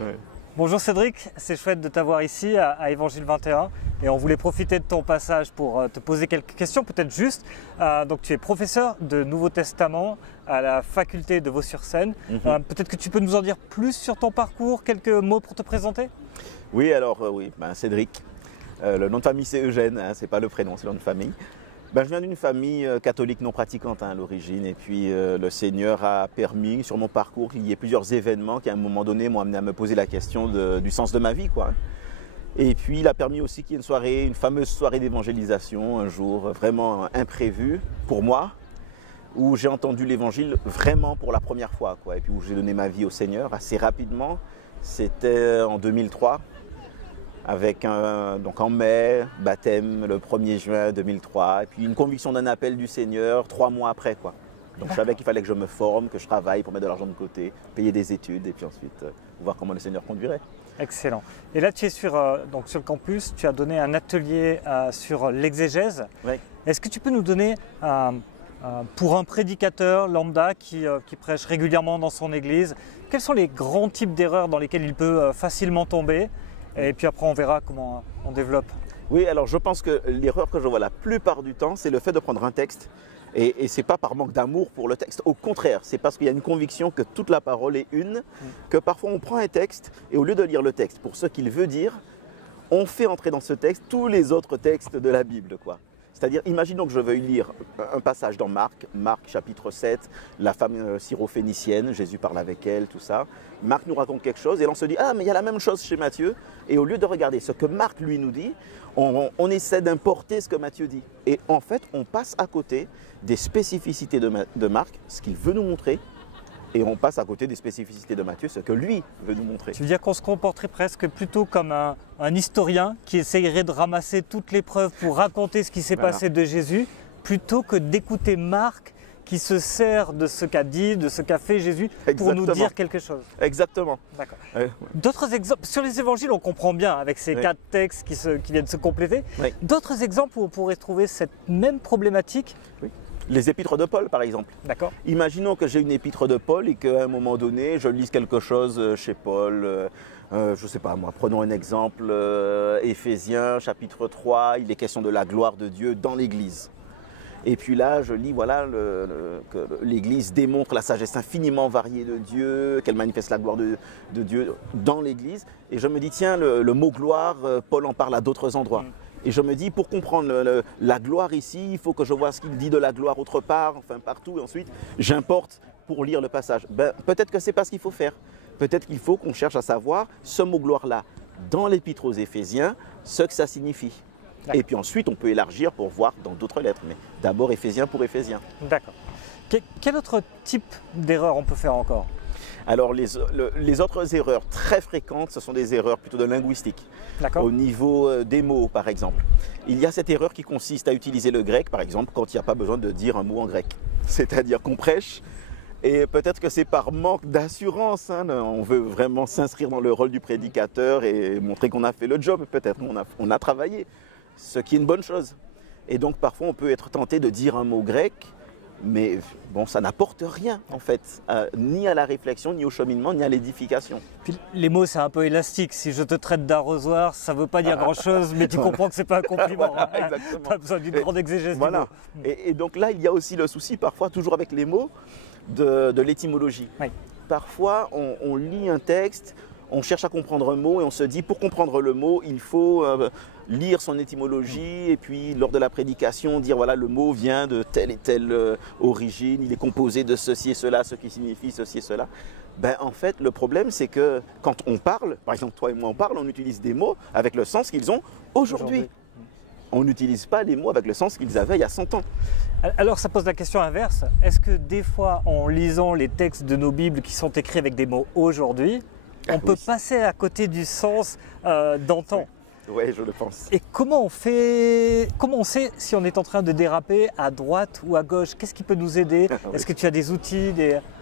Ouais. Bonjour Cédric, c'est chouette de t'avoir ici à Évangile 21 et on voulait profiter de ton passage pour te poser quelques questions, peut-être juste. Donc tu es professeur de Nouveau Testament à la faculté de Vaux-sur-Seine. Peut-être que tu peux nous en dire plus sur ton parcours, quelques mots pour te présenter? Oui, alors Cédric. Le nom de famille c'est Eugène, hein, c'est pas le prénom, c'est le nom de famille. Je viens d'une famille catholique non pratiquante à l'origine et puis le Seigneur a permis sur mon parcours qu'il y ait plusieurs événements qui à un moment donné m'ont amené à me poser la question du sens de ma vie, quoi. Et puis il a permis aussi qu'il y ait une soirée, une fameuse soirée d'évangélisation un jour vraiment imprévu pour moi, où j'ai entendu l'évangile vraiment pour la première fois, quoi. Et puis où j'ai donné ma vie au Seigneur assez rapidement. C'était en 2003. Avec donc en mai, baptême le 1er juin 2003, et puis une conviction d'un appel du Seigneur 3 mois après, quoi. Donc je savais qu'il fallait que je me forme, que je travaille pour mettre de l'argent de côté, payer des études, et puis ensuite voir comment le Seigneur conduirait. Excellent. Et là tu es sur le campus, tu as donné un atelier sur l'exégèse. Ouais. Est-ce que tu peux nous donner, pour un prédicateur lambda qui prêche régulièrement dans son église, quels sont les grands types d'erreurs dans lesquelles il peut facilement tomber? Et puis après, on verra comment on développe. Oui, alors je pense que l'erreur que je vois la plupart du temps, c'est le fait de prendre un texte. Et ce n'est pas par manque d'amour pour le texte. Au contraire, c'est parce qu'il y a une conviction que toute la parole est une, que parfois on prend un texte et au lieu de lire le texte pour ce qu'il veut dire, on fait entrer dans ce texte tous les autres textes de la Bible, quoi. C'est-à-dire, imaginons que je veuille lire un passage dans Marc chapitre 7, la femme syrophénicienne, Jésus parle avec elle, tout ça. Marc nous raconte quelque chose et là on se dit « Ah, mais il y a la même chose chez Matthieu ». Et au lieu de regarder ce que Marc lui nous dit, on essaie d'importer ce que Matthieu dit. Et en fait, on passe à côté des spécificités de Marc, ce qu'il veut nous montrer, et on passe à côté des spécificités de Matthieu, ce que lui veut nous montrer. Tu veux dire qu'on se comporterait presque plutôt comme un historien qui essayerait de ramasser toutes les preuves pour raconter ce qui s'est passé de Jésus, plutôt que d'écouter Marc qui se sert de ce qu'a dit, de ce qu'a fait Jésus pour nous dire quelque chose. Exactement. D'accord. D'autres exemples, sur les évangiles on comprend bien avec ces 4 textes qui viennent se compléter. D'autres exemples où on pourrait trouver cette même problématique? Les épîtres de Paul, par exemple. D'accord. Imaginons que j'ai une épître de Paul et qu'à un moment donné, je lise quelque chose chez Paul. Je ne sais pas moi, prenons un exemple. Éphésiens, chapitre 3, il est question de la gloire de Dieu dans l'Église. Et puis là, je lis voilà, que l'Église démontre la sagesse infiniment variée de Dieu, qu'elle manifeste la gloire de Dieu dans l'Église. Et je me dis, tiens, le mot gloire, Paul en parle à d'autres endroits. Et je me dis, pour comprendre la gloire ici, il faut que je vois ce qu'il dit de la gloire autre part, enfin partout. Et ensuite, j'importe pour lire le passage. Peut-être que ce n'est pas ce qu'il faut faire. Peut-être qu'il faut qu'on cherche à savoir ce mot gloire-là dans l'épître aux Éphésiens, ce que ça signifie. Et puis ensuite, on peut élargir pour voir dans d'autres lettres. Mais d'abord, Éphésiens pour Éphésiens. D'accord. Quel autre type d'erreur on peut faire encore? Alors, les autres erreurs très fréquentes, ce sont des erreurs plutôt de linguistique. Au niveau des mots, par exemple. Il y a cette erreur qui consiste à utiliser le grec, par exemple, quand il n'y a pas besoin de dire un mot en grec. C'est-à-dire qu'on prêche, et peut-être que c'est par manque d'assurance. Hein, on veut vraiment s'inscrire dans le rôle du prédicateur et montrer qu'on a fait le job, peut-être. On a travaillé, ce qui est une bonne chose. Et donc, parfois, on peut être tenté de dire un mot grec, mais bon, ça n'apporte rien en fait, ni à la réflexion, ni au cheminement, ni à l'édification. Puis les mots, c'est un peu élastique. Si je te traite d'arrosoir, ça ne veut pas dire grand-chose, mais tu comprends que ce n'est pas un compliment. Voilà, exactement. Pas besoin d'une grande exégèse du mot. Et donc là, il y a aussi le souci, parfois, toujours avec les mots, de l'étymologie. Parfois, on lit un texte, on cherche à comprendre un mot et on se dit, pour comprendre le mot, il faut lire son étymologie et puis lors de la prédication dire voilà le mot vient de telle et telle origine, il est composé de ceci et cela, ce qui signifie ceci et cela. En fait le problème c'est que quand on parle, par exemple toi et moi on parle, on utilise des mots avec le sens qu'ils ont aujourd'hui. On n'utilise pas les mots avec le sens qu'ils avaient il y a 100 ans. Alors ça pose la question inverse, est-ce que des fois en lisant les textes de nos Bibles qui sont écrits avec des mots aujourd'hui, on peut passer à côté du sens d'antan? Oui, je le pense. Et comment on sait si on est en train de déraper à droite ou à gauche? Qu'est-ce qui peut nous aider? Est-ce que tu as des outils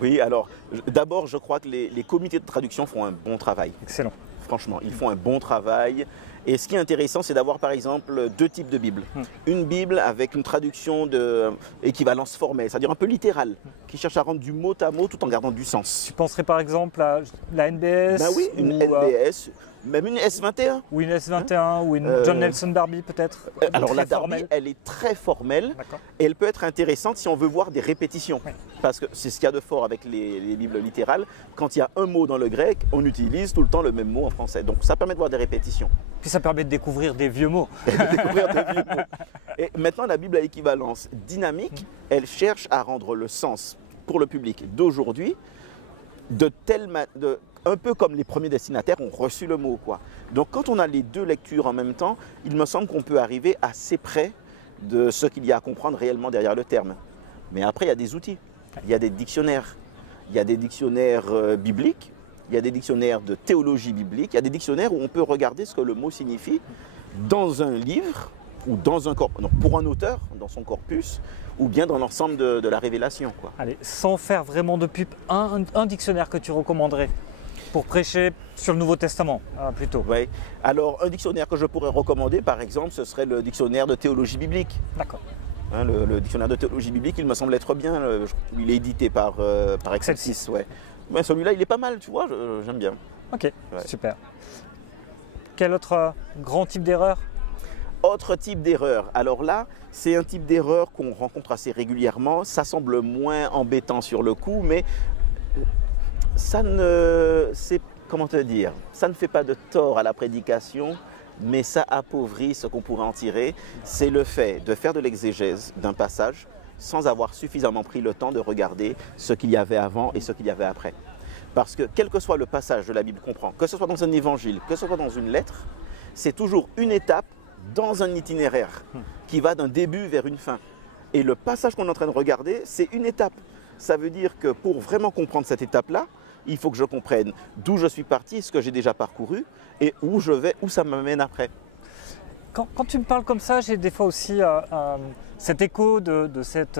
Oui, alors d'abord je crois que les comités de traduction font un bon travail. Excellent. franchement. Ils font un bon travail. Et ce qui est intéressant, c'est d'avoir par exemple 2 types de Bibles. Une Bible avec une traduction d'équivalence formelle, c'est-à-dire un peu littérale, qui cherche à rendre du mot à mot tout en gardant du sens. Tu penserais par exemple à la NBS? Ben oui, une NBS, même une S21. Ou une S21, ou une John Nelson Darby peut-être. Alors Très la Darby, formelle. elle est très formelle D'accord. et elle peut être intéressante si on veut voir des répétitions. Oui. Parce que c'est ce qu'il y a de fort avec les Bibles littérales. Quand il y a un mot dans le grec, on utilise tout le temps le même mot en français. Donc ça permet de voir des répétitions. Puis ça permet de découvrir des vieux mots. Et de découvrir des vieux mots. Et maintenant, la Bible à équivalence dynamique, elle cherche à rendre le sens pour le public d'aujourd'hui un peu comme les premiers destinataires ont reçu le mot, quoi. Donc quand on a les 2 lectures en même temps, il me semble qu'on peut arriver assez près de ce qu'il y a à comprendre réellement derrière le terme. Mais après, il y a des outils, il y a des dictionnaires. Il y a des dictionnaires bibliques, il y a des dictionnaires de théologie biblique, il y a des dictionnaires où on peut regarder ce que le mot signifie dans un livre ou dans un corpus, pour un auteur, dans son corpus, ou bien dans l'ensemble de la révélation, quoi. Allez, sans faire vraiment de pub, un dictionnaire que tu recommanderais pour prêcher sur le Nouveau Testament, plutôt. Ouais. Alors, un dictionnaire que je pourrais recommander, par exemple, ce serait le dictionnaire de théologie biblique. D'accord. Hein, le dictionnaire de théologie biblique, il me semble être bien. Il est édité par Excelsis. Ouais. Mais celui-là, il est pas mal, tu vois, j'aime bien. Ok, Ouais. super. Quel autre grand type d'erreur? Autre type d'erreur. Alors là, c'est un type d'erreur qu'on rencontre assez régulièrement. Ça semble moins embêtant sur le coup, mais ça ne fait pas de tort à la prédication, mais ça appauvrit ce qu'on pourrait en tirer. C'est le fait de faire de l'exégèse d'un passage sans avoir suffisamment pris le temps de regarder ce qu'il y avait avant et ce qu'il y avait après. Parce que quel que soit le passage de la Bible qu'on prend, que ce soit dans un évangile, que ce soit dans une lettre, c'est toujours une étape dans un itinéraire qui va d'un début vers une fin. Et le passage qu'on est en train de regarder, c'est une étape. Ça veut dire que pour vraiment comprendre cette étape-là, il faut que je comprenne d'où je suis parti, ce que j'ai déjà parcouru et où je vais, où ça m'amène après. Quand tu me parles comme ça, j'ai des fois aussi cet écho de cette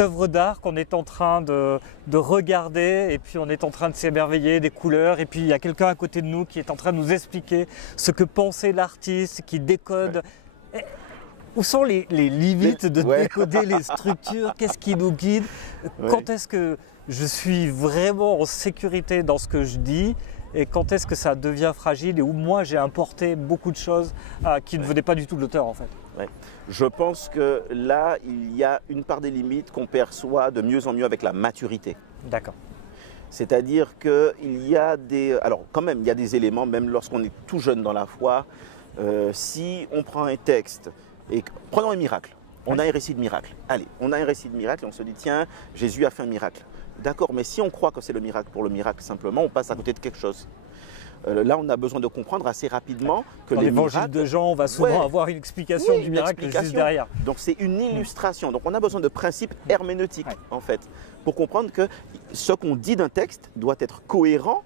œuvre d'art qu'on est en train de regarder, et puis on est en train de s'émerveiller des couleurs, et puis il y a quelqu'un à côté de nous qui est en train de nous expliquer ce que pensait l'artiste, qui décode. Ouais. Où sont les limites de décoder les structures? Qu'est-ce qui nous guide? Quand est-ce que je suis vraiment en sécurité dans ce que je dis? Et quand est-ce que ça devient fragile et où moi j'ai importé beaucoup de choses qui ne venaient pas du tout de l'auteur en fait? Ouais. Je pense que là, il y a une part des limites qu'on perçoit de mieux en mieux avec la maturité. D'accord. C'est-à-dire qu'il y a des... Alors quand même, il y a des éléments, même lorsqu'on est tout jeune dans la foi, si on prend un texte, et prenons un miracle, on a un récit de miracle. Allez, on a un récit de miracle et on se dit, tiens, Jésus a fait un miracle. D'accord, mais si on croit que c'est le miracle pour le miracle simplement, on passe à côté de quelque chose. Là, on a besoin de comprendre assez rapidement que dans les l'évangile miracles... de Jean, on va souvent avoir une explication du miracle juste derrière. Donc c'est une illustration. Donc on a besoin de principes herméneutiques en fait, pour comprendre que ce qu'on dit d'un texte doit être cohérent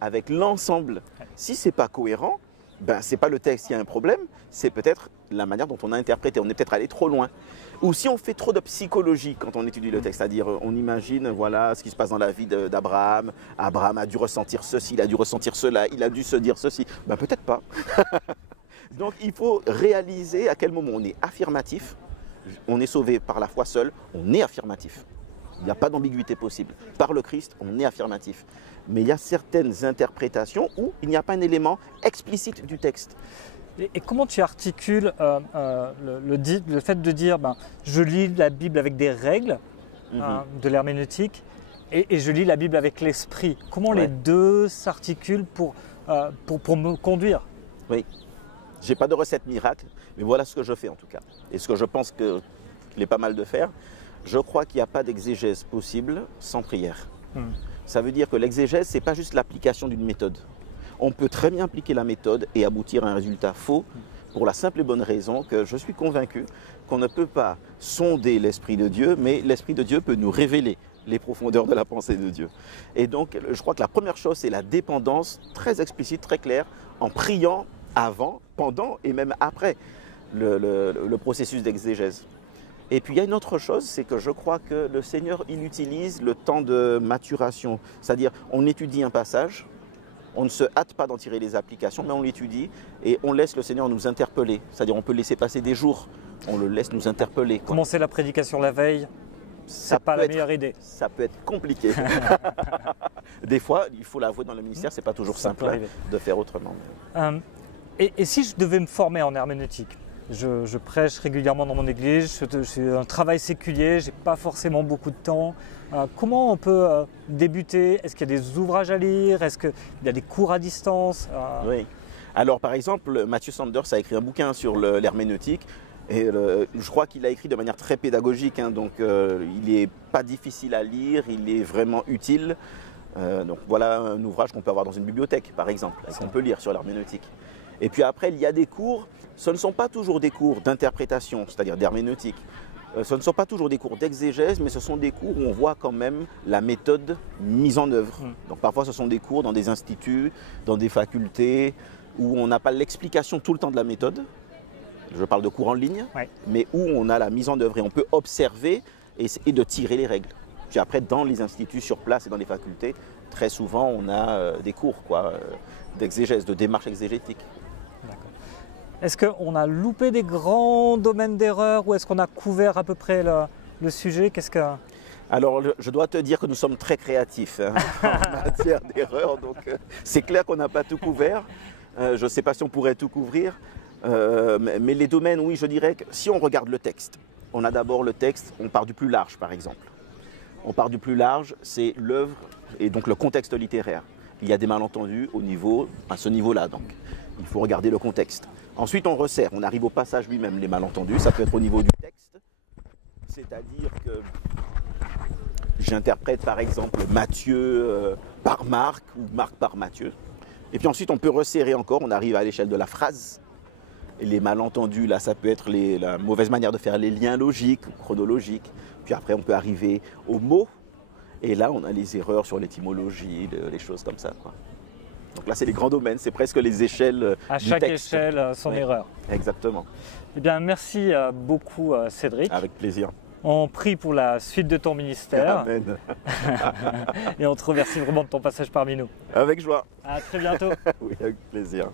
avec l'ensemble. Si ce n'est pas cohérent, ben, ce n'est pas le texte qui a un problème, c'est peut-être la manière dont on a interprété. On est peut-être allé trop loin. Ou si on fait trop de psychologie quand on étudie le texte, c'est-à-dire on imagine voilà, ce qui se passe dans la vie d'Abraham. Abraham a dû ressentir ceci, il a dû ressentir cela, il a dû se dire ceci. Ben, peut-être pas. Donc il faut réaliser à quel moment on est affirmatif. On est sauvé par la foi seule, on est affirmatif. Il n'y a pas d'ambiguïté possible. Par le Christ, on est affirmatif. Mais il y a certaines interprétations où il n'y a pas un élément explicite du texte. Et comment tu articules le fait de dire je lis la Bible avec des règles de l'herméneutique et je lis la Bible avec l'esprit? Comment les deux s'articulent pour me conduire? Oui, je n'ai pas de recette miracle, mais voilà ce que je fais en tout cas. Et ce que je pense qu'il est pas mal de faire. Je crois qu'il n'y a pas d'exégèse possible sans prière. Ça veut dire que l'exégèse, ce n'est pas juste l'application d'une méthode. On peut très bien appliquer la méthode et aboutir à un résultat faux pour la simple et bonne raison que je suis convaincu qu'on ne peut pas sonder l'Esprit de Dieu, mais l'Esprit de Dieu peut nous révéler les profondeurs de la pensée de Dieu. Et donc, je crois que la première chose, c'est la dépendance très explicite, très claire, en priant avant, pendant et même après le processus d'exégèse. Et puis il y a une autre chose, c'est que je crois que le Seigneur, il utilise le temps de maturation. C'est-à-dire, on étudie un passage, on ne se hâte pas d'en tirer les applications, mais on l'étudie et on laisse le Seigneur nous interpeller. C'est-à-dire on peut laisser passer des jours, on le laisse nous interpeller. Commencer la prédication la veille, c'est pas la meilleure idée. Ça peut être compliqué. Des fois, il faut l'avouer, dans le ministère, c'est pas toujours simple de faire autrement. Et si je devais me former en herméneutique, je prêche régulièrement dans mon église, j'ai un travail séculier, j'ai pas forcément beaucoup de temps. Comment on peut débuter? Est-ce qu'il y a des ouvrages à lire? Est-ce qu'il y a des cours à distance? Oui. Alors par exemple, Matthew Sanders a écrit un bouquin sur l'herméneutique. Et je crois qu'il l'a écrit de manière très pédagogique, hein, donc il n'est pas difficile à lire, il est vraiment utile. Donc voilà un ouvrage qu'on peut avoir dans une bibliothèque, par exemple, qu'on peut lire sur l'herméneutique. Et puis après, il y a des cours, ce ne sont pas toujours des cours d'interprétation, c'est-à-dire d'herméneutique. Ce ne sont pas toujours des cours d'exégèse, mais ce sont des cours où on voit quand même la méthode mise en œuvre. Donc parfois, ce sont des cours dans des instituts, dans des facultés, où on n'a pas l'explication tout le temps de la méthode. Je parle de cours en ligne, mais où on a la mise en œuvre et on peut observer et de tirer les règles. Puis après, dans les instituts sur place et dans les facultés, très souvent, on a des cours d'exégèse, de démarche exégétique. Est-ce qu'on a loupé des grands domaines d'erreur ou est-ce qu'on a couvert à peu près le sujet? Alors, je dois te dire que nous sommes très créatifs en matière d'erreur, donc c'est clair qu'on n'a pas tout couvert. Je ne sais pas si on pourrait tout couvrir. Mais les domaines, oui, je dirais que si on regarde le texte, on a d'abord le texte, on part du plus large par exemple. On part du plus large, c'est l'œuvre et donc le contexte littéraire. Il y a des malentendus à ce niveau-là, donc il faut regarder le contexte. Ensuite, on resserre, on arrive au passage lui-même, les malentendus, ça peut être au niveau du texte, c'est-à-dire que j'interprète par exemple Matthieu par Marc ou Marc par Matthieu. Et puis ensuite, on peut resserrer encore, on arrive à l'échelle de la phrase. Et les malentendus, là, ça peut être la mauvaise manière de faire les liens logiques, chronologiques. Puis après, on peut arriver aux mots. Et là, on a les erreurs sur l'étymologie, les choses comme ça, quoi. Donc là, c'est les grands domaines, c'est presque les échelles du texte. À chaque échelle, son erreur. Exactement. Eh bien, merci beaucoup, Cédric. Avec plaisir. On prie pour la suite de ton ministère. Amen. Et on te remercie vraiment de ton passage parmi nous. Avec joie. À très bientôt. Oui, avec plaisir.